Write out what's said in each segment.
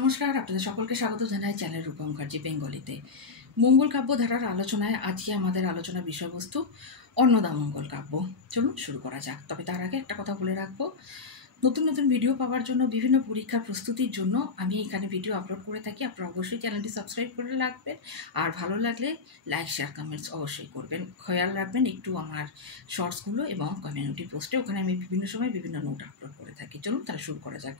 নমস্কার, আপনাদের সকলকে স্বাগত জানাই চ্যানেল রূপা মুখার্জি বেঙ্গলিতে। মঙ্গল কাব্য ধারার আলোচনায় আজকে আমাদের আলোচনার বিষয়বস্তু অন্নদা মঙ্গল কাব্য। চলুন শুরু করা যাক। তবে তার আগে একটা কথা বলে রাখবো, নতুন নতুন ভিডিও পাওয়ার জন্য, বিভিন্ন পরীক্ষার প্রস্তুতির জন্য আমি এখানে ভিডিও আপলোড করে থাকি। আপনারা অবশ্যই চ্যানেলটি সাবস্ক্রাইব করে রাখবেন, আর ভালো লাগলে লাইক, শেয়ার, কমেন্টস অবশ্যই করবেন। খেয়াল রাখবেন একটু আমার শর্টসগুলো এবং কমিউনিটি পোস্টে, ওখানে আমি বিভিন্ন সময় বিভিন্ন নোট আপলোড করে থাকি। চলুন তাহলে শুরু করা যাক।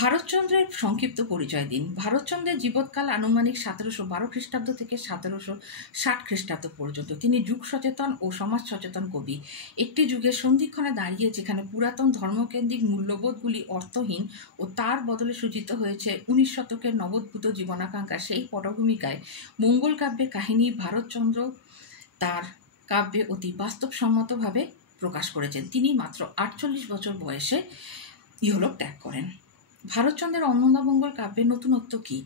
ভারতচন্দ্রের সংক্ষিপ্ত পরিচয় দিন। ভারতচন্দ্রের জীবৎকাল আনুমানিক 1712 খ্রিস্টাব্দ থেকে 1760 খ্রিস্টাব্দ পর্যন্ত। তিনি যুগ সচেতন ও সমাজ সচেতন কবি। একটি যুগের সন্ধিক্ষণে দাঁড়িয়ে যেখানে পুরাতন ধর্মকেন্দ্রিক মূল্যবোধগুলি অর্থহীন ও তার বদলে সূচিত হয়েছে 19 শতকের নবোদ্ভূত জীবনাকাঙ্ক্ষা, সেই পটভূমিকায় মঙ্গল কাব্যের কাহিনী ভারতচন্দ্র তার কাব্যে অতি বাস্তবসম্মতভাবে প্রকাশ করেছেন। তিনি মাত্র 48 বছর বয়সে ইহলোক ত্যাগ করেন। ভারতচন্দ্রের অন্নদামঙ্গল কাব্যের নতুনত্ব কী?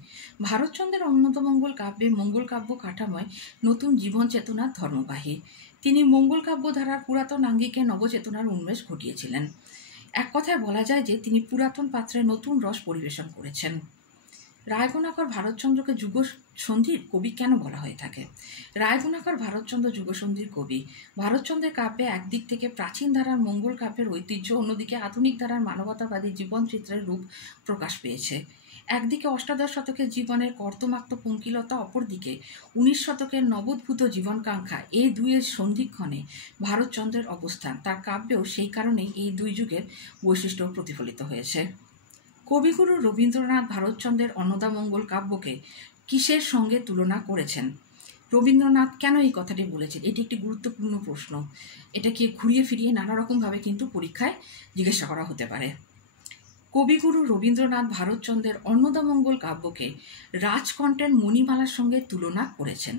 ভারতচন্দ্রের অন্নদামঙ্গল কাব্যে মঙ্গল কাব্য কাঠামোয় নতুন জীবন চেতনার ধর্মবাহী। তিনি মঙ্গল কাব্য ধারার পুরাতন আঙ্গিকে নবচেতনার উন্মেষ ঘটিয়েছিলেন। এক কথায় বলা যায় যে তিনি পুরাতন পাত্রে নতুন রস পরিবেশন করেছেন। রায়গুণাকর ভারতচন্দ্রকে যুগসন্ধির কবি কেন বলা হয়ে থাকে? রায়গুণাকর ভারতচন্দ্র যুগসন্ধির কবি। ভারতচন্দ্রের কাব্যে একদিক থেকে প্রাচীন ধারার মঙ্গল কাব্যের ঐতিহ্য, অন্যদিকে আধুনিক ধারার মানবতাবাদী জীবনচিত্রের রূপ প্রকাশ পেয়েছে। একদিকে অষ্টাদশ শতকের জীবনের কর্দমাক্ত পঙ্কিলতা, অপরদিকে 19 শতকের নবোদ্ভূত জীবনকাঙ্ক্ষা, এই দুইয়ের সন্ধিক্ষণে ভারতচন্দ্রের অবস্থান। তার কাব্যেও সেই কারণেই এই দুই যুগের বৈশিষ্ট্য প্রতিফলিত হয়েছে। কবিগুরু রবীন্দ্রনাথ ভারতচন্দ্রের অন্নদামঙ্গল কাব্যকে কিসের সঙ্গে তুলনা করেছেন? রবীন্দ্রনাথ কেন এই কথাটি বলেছেন? এটি একটি গুরুত্বপূর্ণ প্রশ্ন। এটাকে ঘুরিয়ে ফিরিয়ে নানা রকমভাবে কিন্তু পরীক্ষায় জিজ্ঞাসা করা হতে পারে। কবিগুরু রবীন্দ্রনাথ ভারতচন্দ্রের অন্নদামঙ্গল কাব্যকে রাজকণ্ঠের মণিমালার সঙ্গে তুলনা করেছেন।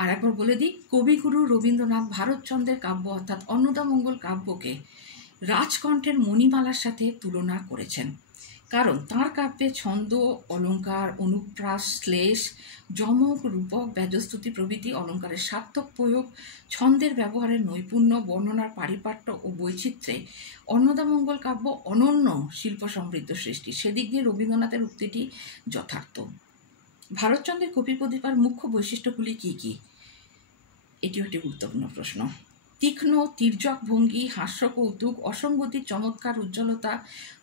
আর একবার বলে দিই, কবিগুরু রবীন্দ্রনাথ ভারতচন্দ্রের কাব্য অর্থাৎ অন্নদামঙ্গল কাব্যকে রাজকণ্ঠের মণিমালার সাথে তুলনা করেছেন। কারণ তাঁর কাব্যে ছন্দ, অলঙ্কার, অনুপ্রাস, শ্লেষ, যমক, রূপক, ব্যজস্তুতি প্রভৃতি অলঙ্কারের সার্থক প্রয়োগ, ছন্দের ব্যবহারের নৈপুণ্য, বর্ণনার পারিপাট্য ও বৈচিত্র্যে অন্নদামঙ্গল কাব্য অনন্য শিল্প সমৃদ্ধ সৃষ্টি। সেদিক দিয়ে রবীন্দ্রনাথের উক্তিটি যথার্থ। ভারতচন্দ্রের কবি প্রতিভার মুখ্য বৈশিষ্ট্যগুলি কী কী? এটিও একটি গুরুত্বপূর্ণ প্রশ্ন। তীক্ষ্ণ তির্যক ভঙ্গি, হাস্য কৌতুক, অসঙ্গতির চমৎকার উজ্জ্বলতা,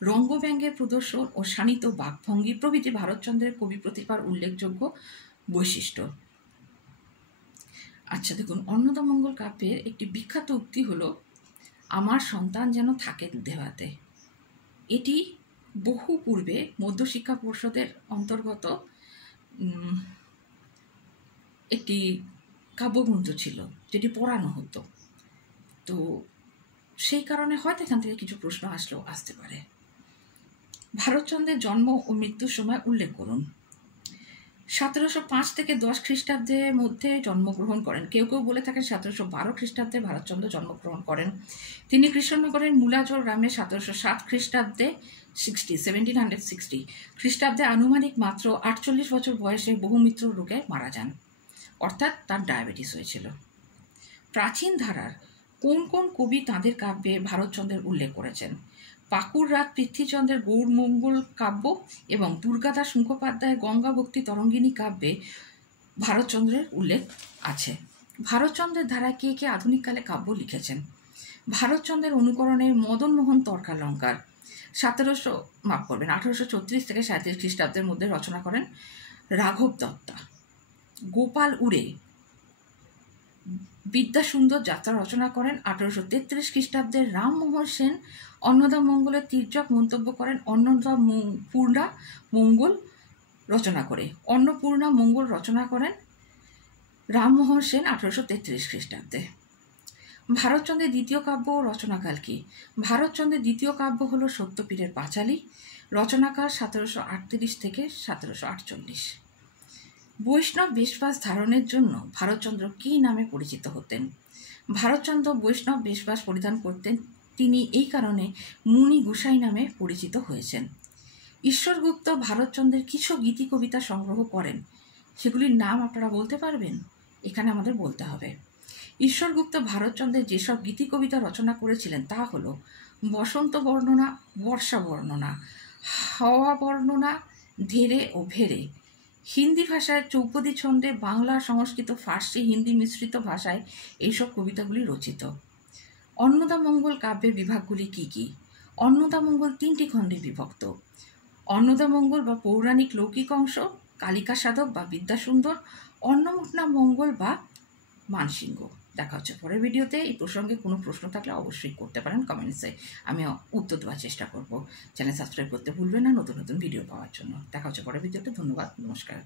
রঙ্গব্যঙ্গের প্রদর্শন ও শানিত বাকভঙ্গি প্রভৃতি ভারতচন্দ্রের কবি প্রতিভার উল্লেখযোগ্য বৈশিষ্ট্য। আচ্ছা দেখুন, অন্নদামঙ্গল কাব্যের একটি বিখ্যাত উক্তি হলো, আমার সন্তান যেন থাকে দুধে ভাতে। এটি বহু পূর্বে মধ্যশিক্ষা পর্ষদের অন্তর্গত একটি কাব্যগ্রন্থ ছিল, যেটি পড়ানো হতো। তো সেই কারণে হয়তো এখান থেকে কিছু প্রশ্ন আসতে পারে। ভারতচন্দ্রের জন্ম ও মৃত্যুর সময় উল্লেখ করুন। 1705 থেকে 10 খ্রিস্টাব্দের মধ্যে জন্মগ্রহণ করেন। কেউ কেউ বলে থাকেন 1712 খ্রিস্টাব্দে ভারতচন্দ্র জন্মগ্রহণ করেন। তিনি কৃষ্ণনগরের মূলাজোর গ্রামে 1707 খ্রিস্টাব্দে 1760 খ্রিস্টাব্দে আনুমানিক মাত্র 48 বছর বয়সে বহুমিত্র রোগে মারা যান, অর্থাৎ তার ডায়াবেটিস হয়েছিল। প্রাচীন ধারার কোন কোন কবি তাঁদের কাব্যে ভারতচন্দ্রের উল্লেখ করেছেন? পাকুড় রাত পৃথ্বীচন্দ্রের গৌরমঙ্গল কাব্য এবং দুর্গাদাস মুখোপাধ্যায়ের গঙ্গাভক্তি তরঙ্গিনী কাব্যে ভারতচন্দ্রের উল্লেখ আছে। ভারতচন্দ্রের ধারায় কে কে আধুনিককালে কাব্য লিখেছেন? ভারতচন্দ্রের অনুকরণে মদনমোহন তর্কালঙ্কার 1834 থেকে 37 খ্রিস্টাব্দের মধ্যে রচনা করেন। রাঘব দত্তা গোপাল উড়ে বিদ্যাসুন্দর যাত্রা রচনা করেন। 1833 খ্রিস্টাব্দের রামমোহন সেন অন্নদামঙ্গলের তির্যক মন্তব্য করেন। অন্নপূর্ণা মঙ্গল রচনা করেন রামমোহন সেন 1833 খ্রিস্টাব্দে। ভারতচন্দ্রের দ্বিতীয় কাব্য রচনাকাল কি? ভারতচন্দ্রের দ্বিতীয় কাব্য হল সত্যপীরের পাঁচালী, রচনাকাল 1738 থেকে 1748। বৈষ্ণব বেশবাস ধারণের জন্য ভারতচন্দ্র কী নামে পরিচিত হতেন? ভারতচন্দ্র বৈষ্ণব বেশবাস পরিধান করতেন, তিনি এই কারণে মুনি গোসাই নামে পরিচিত হয়েছেন। ঈশ্বরগুপ্ত ভারতচন্দ্রের কিছু গীতি কবিতা সংগ্রহ করেন, সেগুলির নাম আপনারা বলতে পারবেন? এখানে আমাদের বলতে হবে। ঈশ্বরগুপ্ত ভারতচন্দ্রের যেসব গীতি কবিতা রচনা করেছিলেন তা হলো বসন্ত বর্ণনা, বর্ষা বর্ণনা, হাওয়া বর্ণনা, ধীরে ও ভেরে। হিন্দি ভাষায় চৌপদী ছন্দে বাংলা, সংস্কৃত, ফার্সি, হিন্দি মিশ্রিত ভাষায় এইসব কবিতাগুলি রচিত। অন্নদামঙ্গল কাব্যের বিভাগগুলি কি কি? অন্নদামঙ্গল 3টি খণ্ডে বিভক্ত। অন্নদামঙ্গল বা পৌরাণিক লৌকিক অংশ, কালিকা সাধক বা বিদ্যাসুন্দর, অন্নদামঙ্গল বা মানসিংহ। দেখা হচ্ছে পরের ভিডিওতে। এই প্রসঙ্গে কোনো প্রশ্ন থাকলে অবশ্যই করতে পারেন কমেন্টসে, আমি উত্তর দেওয়ার চেষ্টা করব। চ্যানেল সাবস্ক্রাইব করতে ভুলবেন না নতুন নতুন ভিডিও পাওয়ার জন্য। দেখা হচ্ছে পরের ভিডিওতে। ধন্যবাদ, নমস্কার।